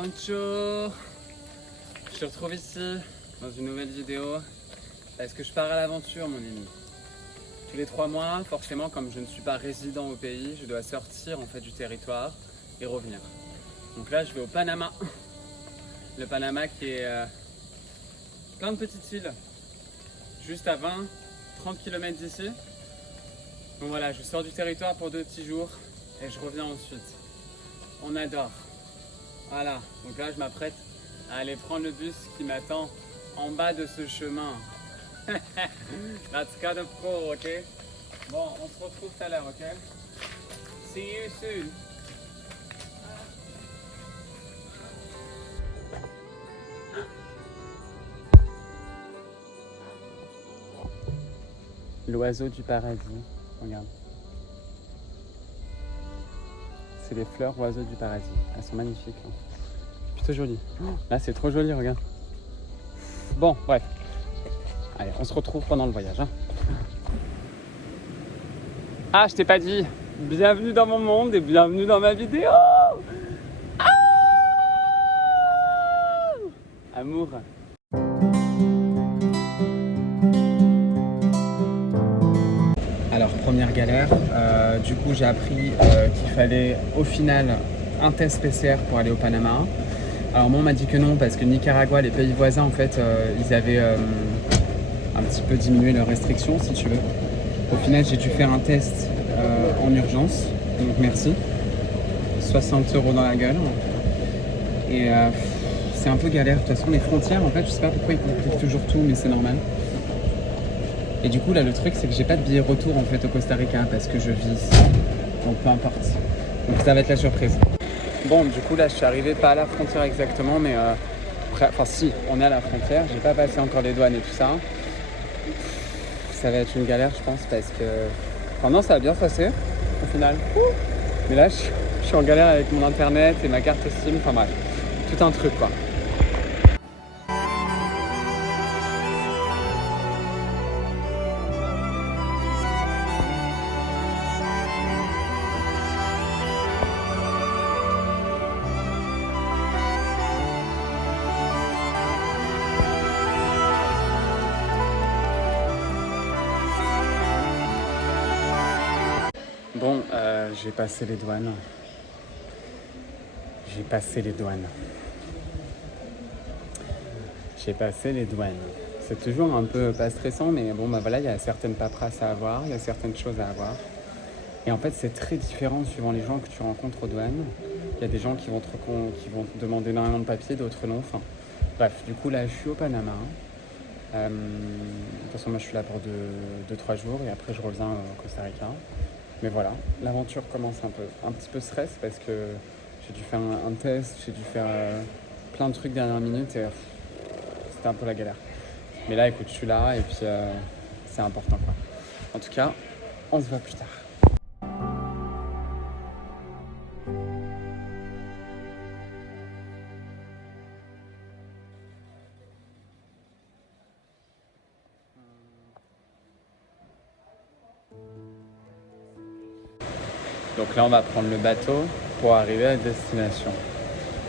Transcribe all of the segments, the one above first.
Bonjour. Je te retrouve ici dans une nouvelle vidéo parce que je pars à l'aventure, mon ami. Tous les 3 mois, forcément, comme je ne suis pas résident au pays, je dois sortir en fait du territoire et revenir. Donc là, je vais au Panama. Le Panama qui est plein de petites îles, juste à 20-30 km d'ici. Donc voilà, je sors du territoire pour 2 petits jours et je reviens ensuite. On adore. Voilà, donc là je m'apprête à aller prendre le bus qui m'attend en bas de ce chemin. That's kind of cool, ok? Bon, on se retrouve tout à l'heure, ok? See you soon. L'oiseau du paradis, regarde. C'est les fleurs oiseaux du paradis. Elles sont magnifiques. Hein. Plutôt jolies. Là, c'est trop joli, regarde. Bon, bref. Allez, on se retrouve pendant le voyage. Hein. Ah, je t'ai pas dit. Bienvenue dans mon monde et bienvenue dans ma vidéo. Ah Amour. Alors, première galère, du coup j'ai appris qu'il fallait au final un test PCR pour aller au Panama. Alors moi on m'a dit que non parce que Nicaragua, les pays voisins en fait, ils avaient un petit peu diminué leurs restrictions si tu veux. Au final j'ai dû faire un test en urgence, donc merci. 60 € dans la gueule. Et c'est un peu galère, de toute façon les frontières en fait, je sais pas pourquoi ils compliquent toujours tout mais c'est normal. Et du coup là le truc c'est que j'ai pas de billet retour en fait au Costa Rica parce que je vis ici, donc peu importe. Donc ça va être la surprise. Bon du coup là je suis arrivé pas à la frontière exactement mais enfin si on est à la frontière, j'ai pas passé encore les douanes et tout ça. Ça va être une galère je pense parce que... Enfin non ça va bien se passer au final. Mais là je suis en galère avec mon internet et ma carte SIM, enfin bref, tout un truc quoi. Bon, j'ai passé les douanes. J'ai passé les douanes. C'est toujours un peu pas stressant, mais bon, bah voilà, il y a certaines paperasses à avoir, il y a certaines choses à avoir. Et en fait, c'est très différent suivant les gens que tu rencontres aux douanes. Il y a des gens qui vont te demander énormément de papiers, d'autres non. Enfin, bref, du coup, là, je suis au Panama. De toute façon, moi, je suis là pour 2-3 jours et après, je reviens au Costa Rica. Mais voilà, l'aventure commence un petit peu stress parce que j'ai dû faire un test, j'ai dû faire plein de trucs dernière minute et c'était un peu la galère. Mais là, écoute, je suis là et puis c'est important quoi. En tout cas, on se voit plus tard. Donc là, on va prendre le bateau pour arriver à destination.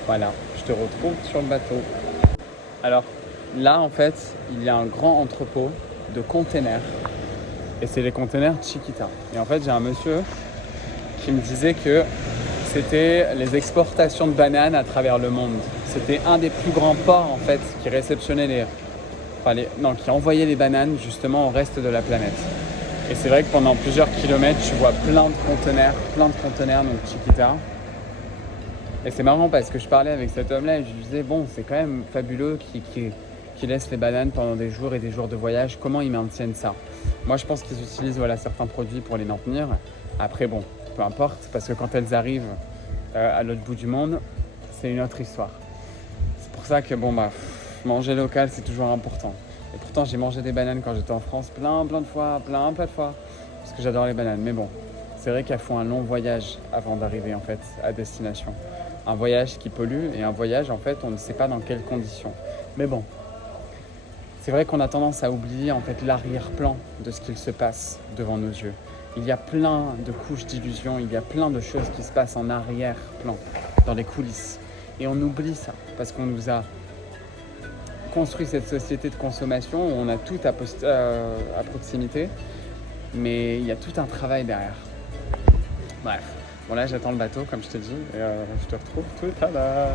Voilà, je te retrouve sur le bateau. Alors là, en fait, il y a un grand entrepôt de containers. Et c'est les containers Chiquita. Et en fait, j'ai un monsieur qui me disait que c'était les exportations de bananes à travers le monde. C'était un des plus grands ports, en fait, qui réceptionnait qui envoyait les bananes, justement, au reste de la planète. Et c'est vrai que pendant plusieurs kilomètres, tu vois plein de conteneurs, donc Chiquita. Et c'est marrant parce que je parlais avec cet homme-là et je lui disais, bon, c'est quand même fabuleux qu'ils laissent les bananes pendant des jours et des jours de voyage. Comment ils maintiennent ça? Moi, je pense qu'ils utilisent certains produits pour les maintenir. Après, bon, peu importe, parce que quand elles arrivent à l'autre bout du monde, c'est une autre histoire. C'est pour ça que, manger local, c'est toujours important. Et pourtant, j'ai mangé des bananes quand j'étais en France plein de fois, parce que j'adore les bananes. Mais bon, c'est vrai qu'elles font un long voyage avant d'arriver en fait à destination. Un voyage qui pollue et un voyage, en fait, on ne sait pas dans quelles conditions. Mais bon, c'est vrai qu'on a tendance à oublier en fait l'arrière-plan de ce qu'il se passe devant nos yeux. Il y a plein de couches d'illusions, il y a plein de choses qui se passent en arrière-plan, dans les coulisses. Et on oublie ça, parce qu'on nous a construit cette société de consommation où on a tout à proximité, mais il y a tout un travail derrière. Bref, bon là j'attends le bateau comme je t'ai dit, et je te retrouve tout à l'heure.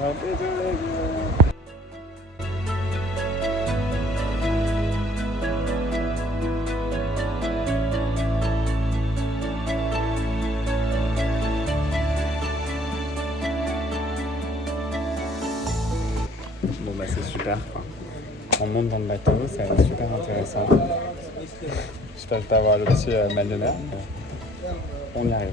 Bon bah c'est super quoi. On monte dans le bateau, ça va être super intéressant. J'espère pas avoir le petit mal de mer, mais on y arrive.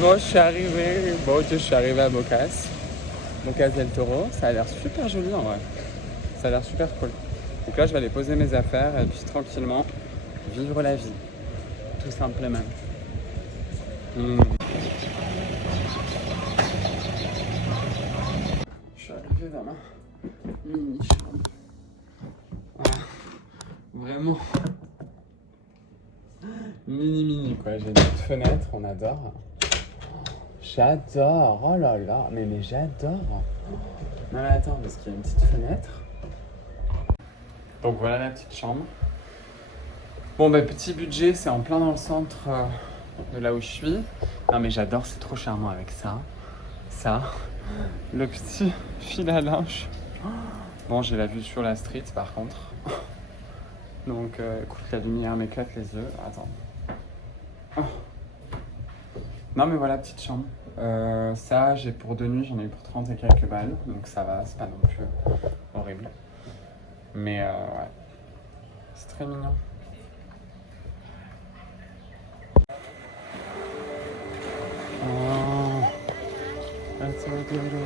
Bon, je suis arrivé à Bocas del Toro. Ça a l'air super joli en vrai. Ça a l'air super cool. Donc là, je vais aller poser mes affaires et puis tranquillement vivre la vie, tout simplement. Je suis arrivé dans ma mini chambre. Ah, vraiment mini quoi. J'ai une petite fenêtre, on adore. J'adore, oh là là, mais j'adore. Non mais attends, parce qu'il y a une petite fenêtre. Donc voilà la petite chambre. Bon bah petit budget, c'est en plein dans le centre de là où je suis. Non mais j'adore, c'est trop charmant avec ça. Ça, le petit fil à linge. Bon j'ai la vue sur la street par contre. Donc écoute, la lumière m'éclate les yeux. Attends. Non mais voilà, petite chambre. Ça, j'ai pour 2 nuits, j'en ai eu pour 30 et quelques balles. Donc ça va, c'est pas non plus horrible. Mais ouais, c'est très mignon. Oh, that's so beautiful.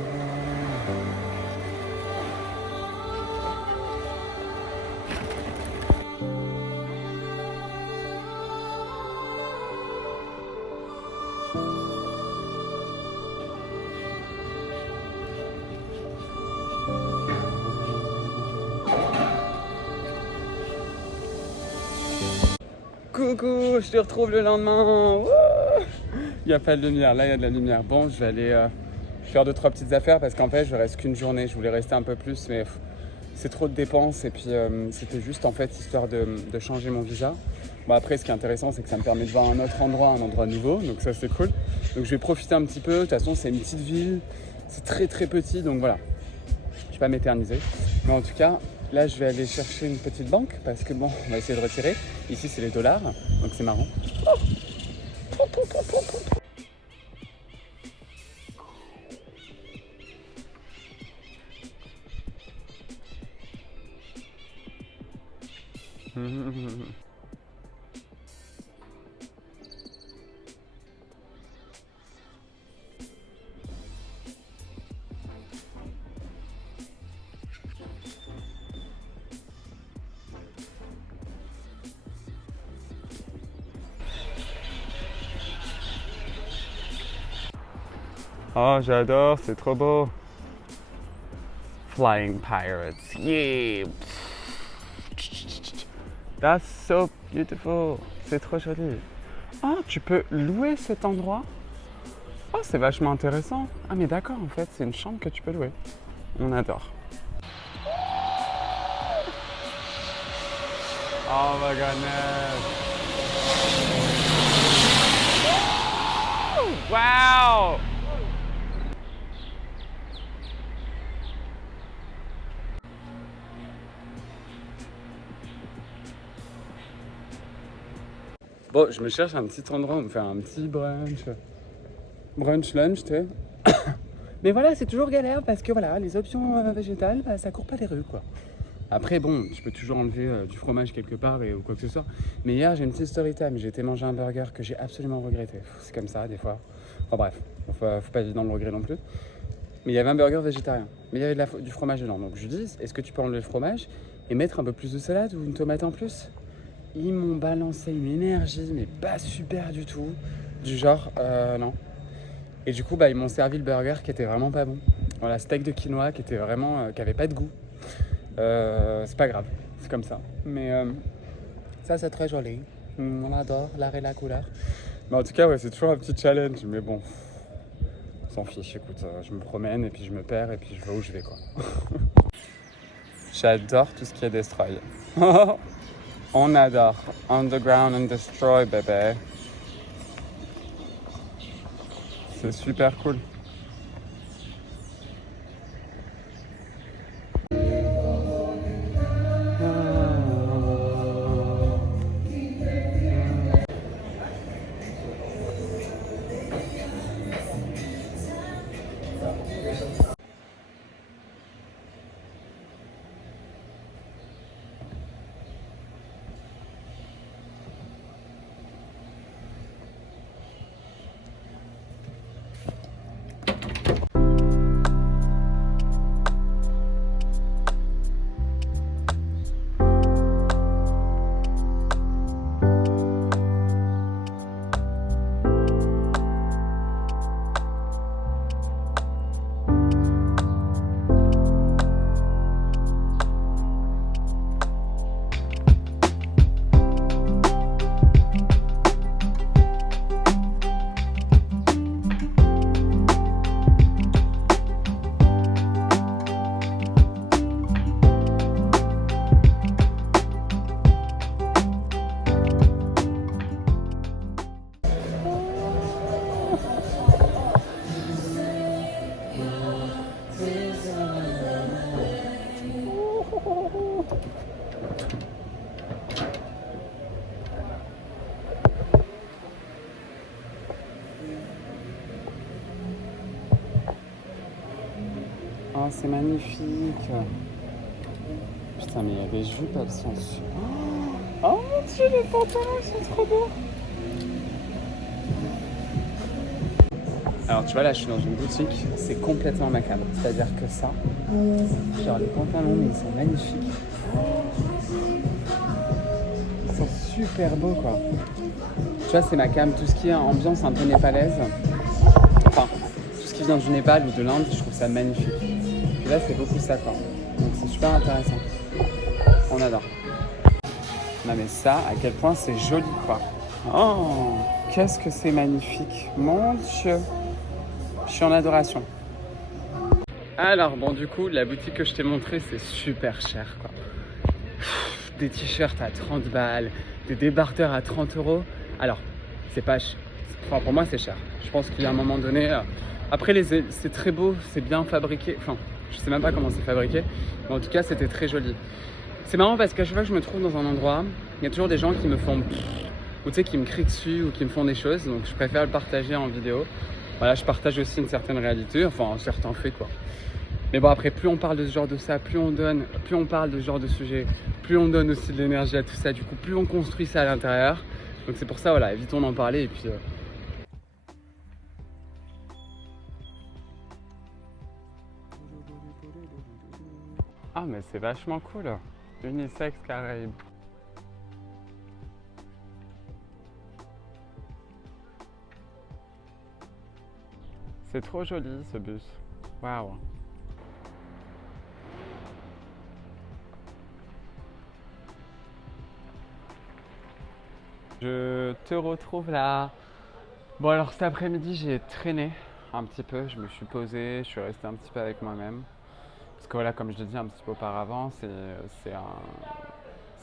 Coucou, je te retrouve le lendemain. Wouh, il n'y a pas de lumière, là il y a de la lumière. Bon, je vais aller faire 2-3 petites affaires parce qu'en fait je reste qu'une journée. Je voulais rester un peu plus mais c'est trop de dépenses et puis c'était juste en fait histoire de changer mon visa. Bon après ce qui est intéressant c'est que ça me permet de voir un autre endroit, un endroit nouveau, donc ça c'est cool. Donc je vais profiter un petit peu, de toute façon c'est une petite ville, c'est très très petit donc voilà. Je ne vais pas m'éterniser. Mais en tout cas, là je vais aller chercher une petite banque parce que bon, on va essayer de retirer. Ici c'est les dollars, donc c'est marrant. Oh, j'adore, c'est trop beau. Flying Pirates, yeah. That's so beautiful. C'est trop joli. Ah, tu peux louer cet endroit? Oh, c'est vachement intéressant. Ah, mais d'accord, en fait, c'est une chambre que tu peux louer. On adore. Oh my goodness. Waouh! Bon, je me cherche un petit endroit où me faire un petit brunch. Brunch, lunch, tu sais. Mais voilà, c'est toujours galère parce que voilà, les options végétales, bah, ça court pas les rues, quoi. Après, bon, je peux toujours enlever du fromage quelque part ou quoi que ce soit. Mais hier, j'ai une petite story time. J'ai été manger un burger que j'ai absolument regretté. C'est comme ça, des fois. Enfin bref, faut pas vivre dans le regret non plus. Mais il y avait un burger végétarien. Mais il y avait du fromage dedans. Donc je lui dis, est-ce que tu peux enlever le fromage et mettre un peu plus de salade ou une tomate en plus? Ils m'ont balancé une énergie, mais pas super du tout. Du genre, non. Et du coup, bah, ils m'ont servi le burger qui était vraiment pas bon. Voilà, steak de quinoa qui était vraiment, qui avait pas de goût. C'est pas grave, c'est comme ça. Mais ça, c'est très joli. On adore l'art et la couleur. Mais en tout cas, ouais, c'est toujours un petit challenge. Mais bon, on s'en fiche. Écoute, je me promène et puis je me perds et puis je vais où je vais, quoi. J'adore tout ce qui est destroy. On adore. Underground and destroy, bébé. C'est super cool. Oh, c'est magnifique. Putain, mais il y a des jupes, elles sont super. Oh mon dieu, les pantalons, ils sont trop beaux. Alors, tu vois, là, je suis dans une boutique, c'est complètement ma cam. C'est-à-dire que ça, genre les pantalons, ils sont magnifiques. Ils sont super beaux, quoi. Tu vois, c'est ma cam. Tout ce qui est ambiance un peu népalaise, enfin, tout ce qui vient du Népal ou de l'Inde, je trouve ça magnifique. Et là, c'est beaucoup ça, quoi. Donc, c'est super intéressant. On adore. Non, mais ça, à quel point c'est joli, quoi. Oh, qu'est-ce que c'est magnifique. Mon Dieu. Je suis en adoration. Alors, bon, du coup, la boutique que je t'ai montrée, c'est super cher, quoi. Des t-shirts à 30 balles, des débardeurs à 30 euros. Alors, c'est pas cher. Enfin, pour moi, c'est cher. Je pense qu'il y a un moment donné... Après, c'est très beau, c'est bien fabriqué. Enfin, je sais même pas comment c'est fabriqué. Mais en tout cas, c'était très joli. C'est marrant parce qu'à chaque fois que je me trouve dans un endroit, il y a toujours des gens qui me font... ou tu sais, qui me crient dessus ou qui me font des choses. Donc, je préfère le partager en vidéo. Voilà, je partage aussi une certaine réalité, enfin, un certain fait, quoi. Mais bon, après, plus on parle de ce genre de ça, plus on parle de ce genre de sujet, plus on donne aussi de l'énergie à tout ça. Du coup, plus on construit ça à l'intérieur. Donc, c'est pour ça, voilà, évitons d'en parler et puis... Ah, mais c'est vachement cool. Unisex Caraïbes. C'est trop joli ce bus. Waouh. Je te retrouve là. Bon, alors cet après-midi, j'ai traîné un petit peu. Je me suis posé, je suis resté un petit peu avec moi-même. Parce que voilà, comme je l'ai dit un petit peu auparavant, c'est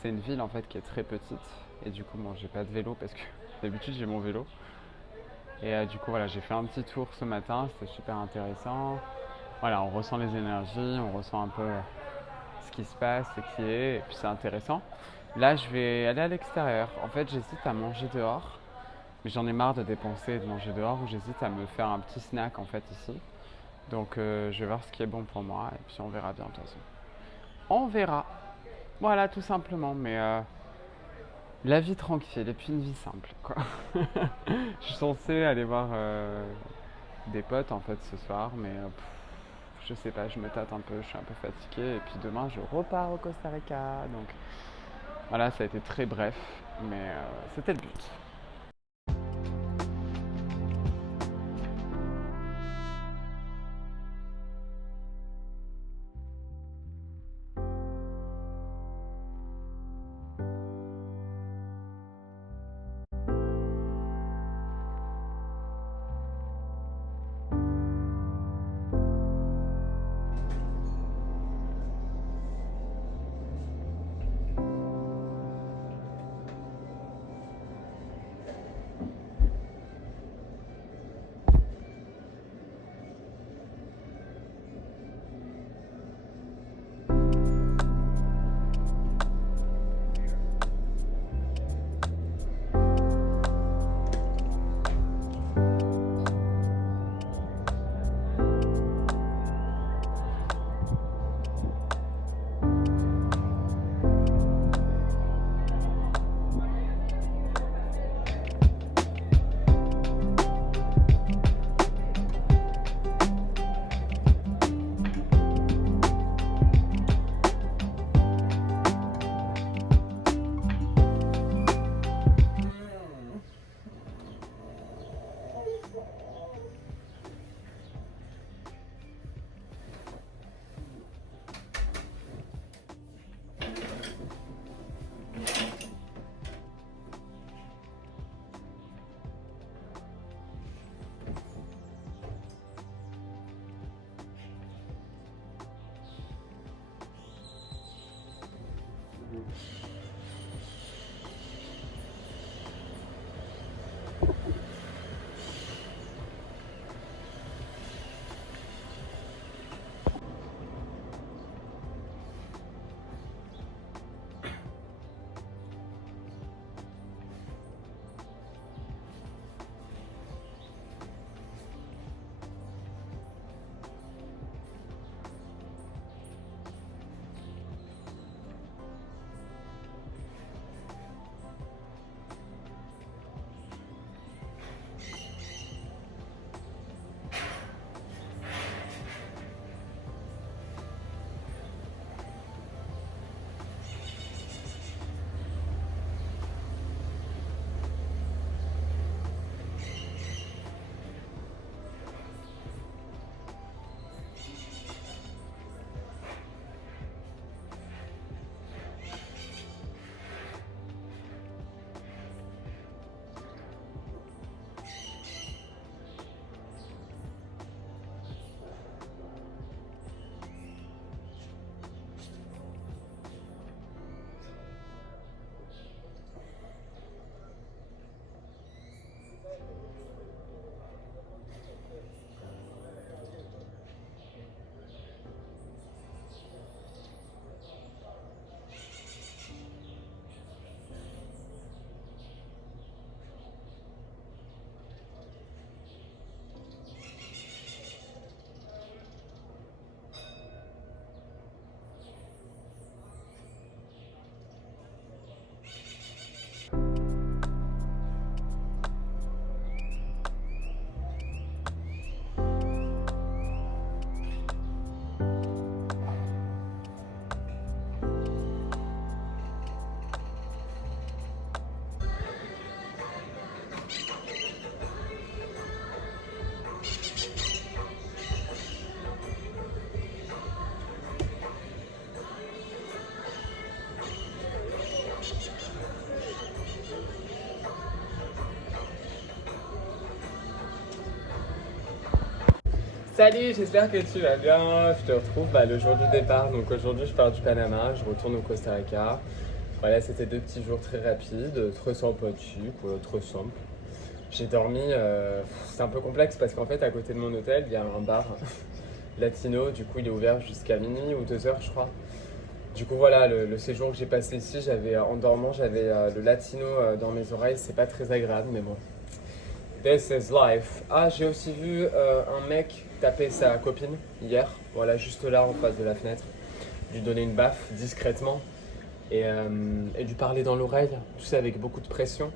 une ville en fait qui est très petite. Et du coup, bon, j'ai pas de vélo parce que d'habitude j'ai mon vélo. Et du coup, voilà, j'ai fait un petit tour ce matin, c'était super intéressant. Voilà, on ressent les énergies, on ressent un peu ce qui se passe, ce qui est, et puis c'est intéressant. Là, je vais aller à l'extérieur. En fait, j'hésite à manger dehors, mais j'en ai marre de dépenser et de manger dehors, ou j'hésite à me faire un petit snack en fait ici. Donc, je vais voir ce qui est bon pour moi, et puis on verra bien de toute façon. On verra. Voilà, tout simplement, mais la vie tranquille, et puis une vie simple, quoi. Je suis censée aller voir des potes en fait ce soir, mais je sais pas, je me tâte un peu, je suis un peu fatiguée, et puis demain je repars au Costa Rica, donc voilà, ça a été très bref, mais c'était le but. Salut, j'espère que tu vas bien. Je te retrouve le jour du départ. Donc aujourd'hui, je pars du Panama, je retourne au Costa Rica. Voilà, c'était 2 petits jours très rapides, très sympathiques, très simples. J'ai dormi, c'est un peu complexe parce qu'en fait à côté de mon hôtel il y a un bar latino, du coup il est ouvert jusqu'à minuit ou 2 heures je crois. Du coup voilà, le séjour que j'ai passé ici, en dormant j'avais le latino dans mes oreilles, c'est pas très agréable mais bon. This is life. Ah, j'ai aussi vu un mec taper sa copine hier, voilà juste là en face de la fenêtre, lui donner une baffe discrètement et lui parler dans l'oreille, tu sais avec beaucoup de pression.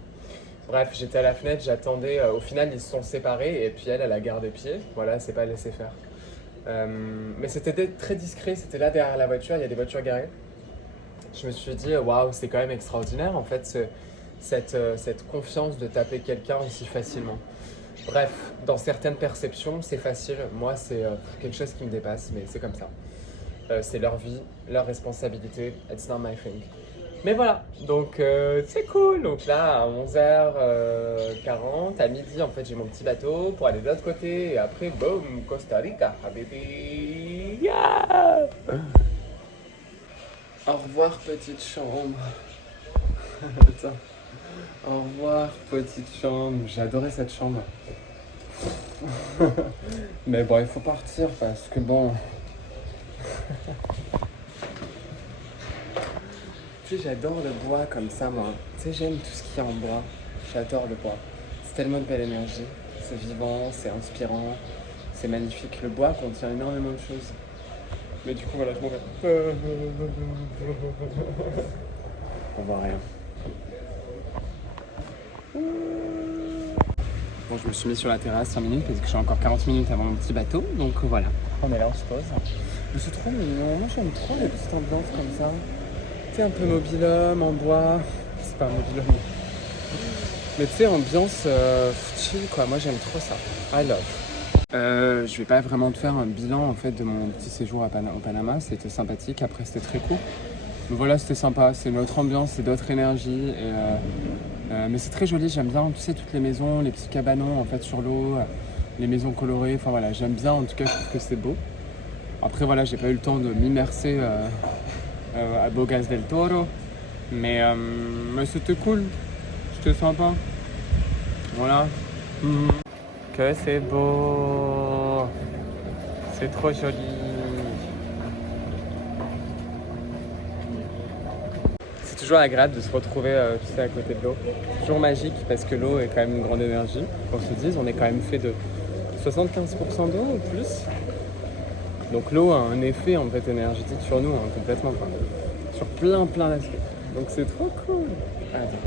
Bref, j'étais à la fenêtre, j'attendais. Au final, ils se sont séparés et puis elle a gardé pied. Voilà, elle s'est pas laissé faire. Mais c'était très discret, c'était là derrière la voiture, il y a des voitures garées. Je me suis dit, waouh, c'est quand même extraordinaire en fait, cette confiance de taper quelqu'un aussi facilement. Bref, dans certaines perceptions, c'est facile. Moi, c'est quelque chose qui me dépasse, mais c'est comme ça. C'est leur vie, leur responsabilité. It's not my thing. Mais voilà, donc c'est cool. Donc là, à 11h40, à midi, en fait, j'ai mon petit bateau pour aller de l'autre côté. Et après, boum, Costa Rica, habibi. Yeah. Au revoir, petite chambre. Attends. Au revoir, petite chambre. J'ai adoré cette chambre. Mais bon, il faut partir parce que bon... Tu sais, j'adore le bois comme ça, moi. Tu sais, j'aime tout ce qui est en bois. J'adore le bois. C'est tellement de belle énergie. C'est vivant, c'est inspirant, c'est magnifique. Le bois contient énormément de choses. Mais du coup, voilà, je m'en vais. On voit rien. Bon, je me suis mis sur la terrasse 5 minutes parce que j'ai encore 40 minutes avant mon petit bateau. Donc voilà, on est là, on se pose. Mais c'est trop mignon. Moi, j'aime trop les petites ambiances comme ça. Tu sais, un peu mobil-home en bois. C'est pas un mobil-home. Mais tu sais, ambiance chill, quoi. Moi, j'aime trop ça. I love. Je vais pas vraiment te faire un bilan en fait de mon petit séjour au Panama. C'était sympathique. Après, c'était très court. Mais voilà, c'était sympa. C'est une autre ambiance, c'est d'autres énergies. Mais c'est très joli. J'aime bien, tu sais, toutes les maisons, les petits cabanons en fait sur l'eau, les maisons colorées. Enfin voilà, j'aime bien. En tout cas, je trouve que c'est beau. Après, voilà, j'ai pas eu le temps de m'immerser à Bogas del Toro. Mais c'était cool. C'était sympa. Voilà. Que c'est beau. C'est trop joli. C'est toujours agréable de se retrouver tu sais, à côté de l'eau. C'est toujours magique parce que l'eau est quand même une grande énergie. Qu'on se dise, on est quand même fait de 75% d'eau ou plus. Donc l'eau a un effet en fait énergétique sur nous, hein, complètement. Quoi. Sur plein d'aspects. Donc c'est trop cool. Attends.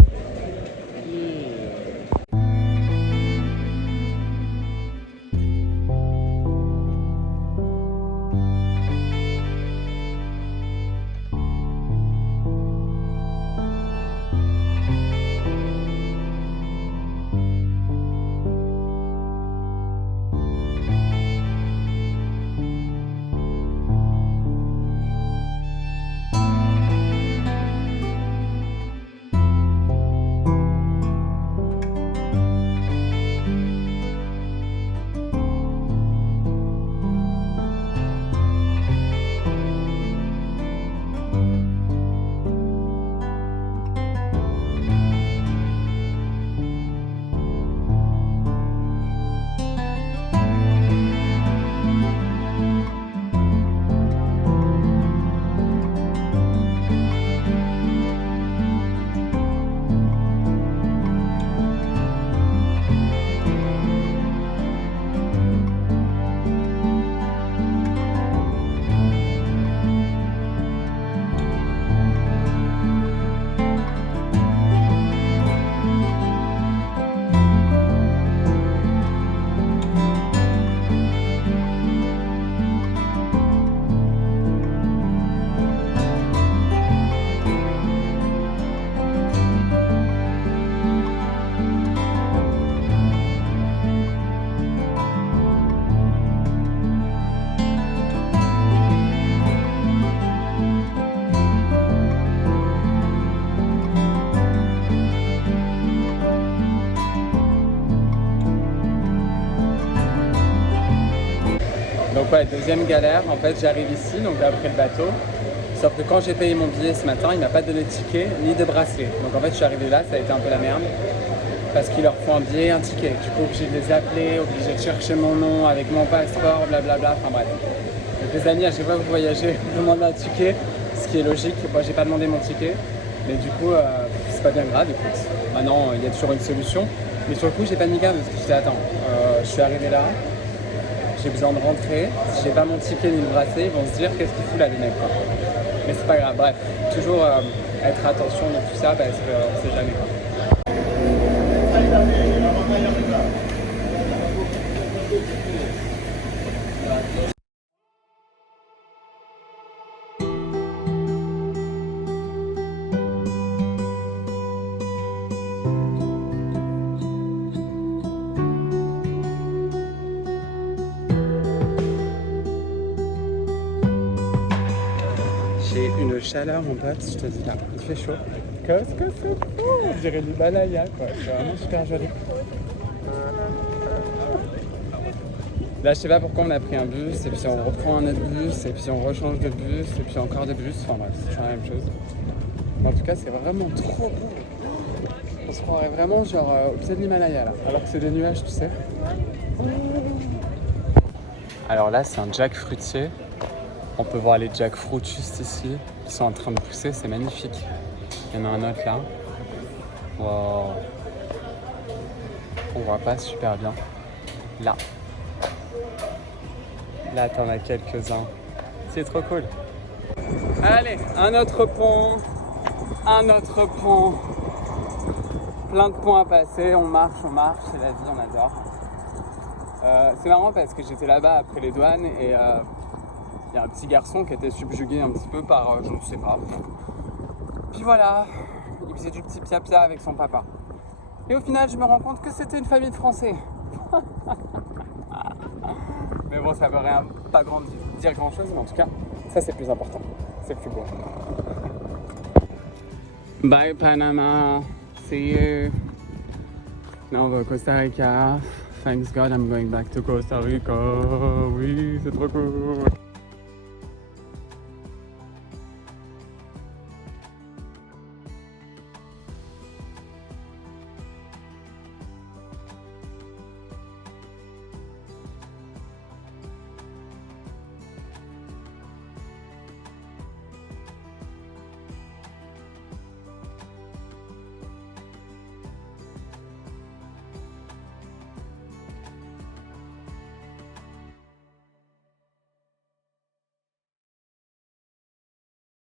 Donc ouais, deuxième galère, en fait j'arrive ici, donc après le bateau, sauf que quand j'ai payé mon billet ce matin, il m'a pas donné de ticket ni de bracelet. Donc en fait je suis arrivé là, ça a été un peu la merde. parce qu'il leur faut un billet et un ticket. Du coup, obligé de les appeler, obligé de chercher mon nom avec mon passeport, blablabla. Enfin bref. Donc les amis, à chaque fois que vous voyagez, vous demandez un ticket, ce qui est logique. Moi, j'ai pas demandé mon ticket, mais du coup, c'est pas bien grave. Écoute, maintenant, il y a toujours une solution. Mais sur le coup, j'ai paniqué parce que je disais, attends, je suis arrivé là, j'ai besoin de rentrer. Si j'ai pas mon ticket ni le bracelet, ils vont se dire qu'est-ce qu'il fout là, les mecs, quoi. Mais c'est pas grave. Bref, toujours être attention de tout ça parce qu'on sait jamais, quoi. J'ai une chaleur, mon pote, je te dis là, il fait chaud. Qu'est-ce que c'est beau, on dirait l'Himalaya, quoi. C'est vraiment super joli. Là, je sais pas pourquoi on a pris un bus, et puis on reprend un autre bus, et puis on rechange de bus, et puis encore de bus. Enfin bref, c'est toujours la même chose. Mais en tout cas, c'est vraiment trop beau. On se croirait vraiment genre au pied de l'Himalaya, là. Alors que c'est des nuages, tu sais. Alors là, c'est un jack fruitier. On peut voir les jackfruits juste ici, qui sont en train de pousser, c'est magnifique. Il y en a un autre là. Wow. On voit pas super bien. Là. Là, t'en as quelques-uns. C'est trop cool. Allez, un autre pont. Un autre pont. Plein de ponts à passer. On marche, c'est la vie, on adore. C'est marrant parce que j'étais là-bas après les douanes et il y a un petit garçon qui était subjugué un petit peu par je ne sais pas. Puis voilà, il faisait du petit pia-pia avec son papa. Et au final, je me rends compte que c'était une famille de Français. Mais bon, ça veut pas dire grand-chose, mais en tout cas, ça c'est plus important. C'est plus beau. Bye Panama, see you. Là, on va au Costa Rica. Thanks God, I'm going back to Costa Rica. Oui, c'est trop cool.